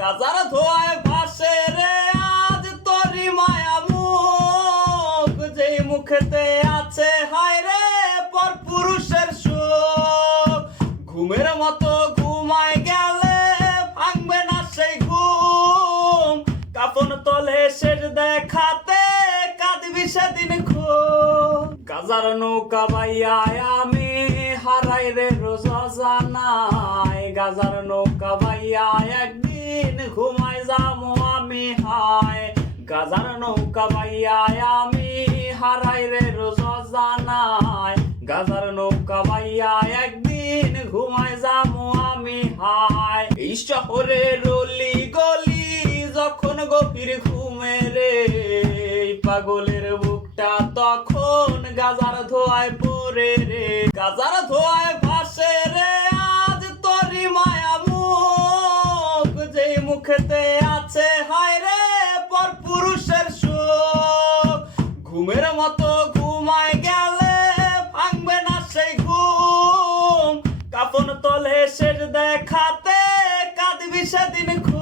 গাজার ধোয়ায় ভাসে রে আজ তোরি মায়া মুখ, যেই মুখেতে আছে হায় রে পর পুরুষের সুখ। ঘুমের মতো ঘুমায় গেলে ভাঙবে না সেই ঘুম, কাফন তলে শেষ দেখাতে কাঁদবি সেদিন খুব। গাজার নৌকা বাইয়ায় আমি হারাই রে রোজা জানাই, গাজার নৌকা বাইয়ায় একদিন ঘুমাই যাবো আমি হায়। গাজার নৌকা বাইয়ায় আমি হারাই রে রোজা জানাই, গাজার নৌকা বাইয়ায় একদিন ঘুমাই যাবো আমি হায়। এই শহরের অলি গলি যখন গভীর ঘুমে রে, পাগলের বুকটা তখন গাজার ধোয়ায় পড়ে রে। গাজার ধোয়ায় ভাসে রে আজ তোরি মায়া মুখ, যেই মুখেতে আছে হায় রে পর পুরুষের সুখ। ঘুমের মতো ঘুমায় গেলে ভাঙবে না সেই ঘুম, কাফন তলে শেষ দেখাতে কাঁদবি সেদিন খুব।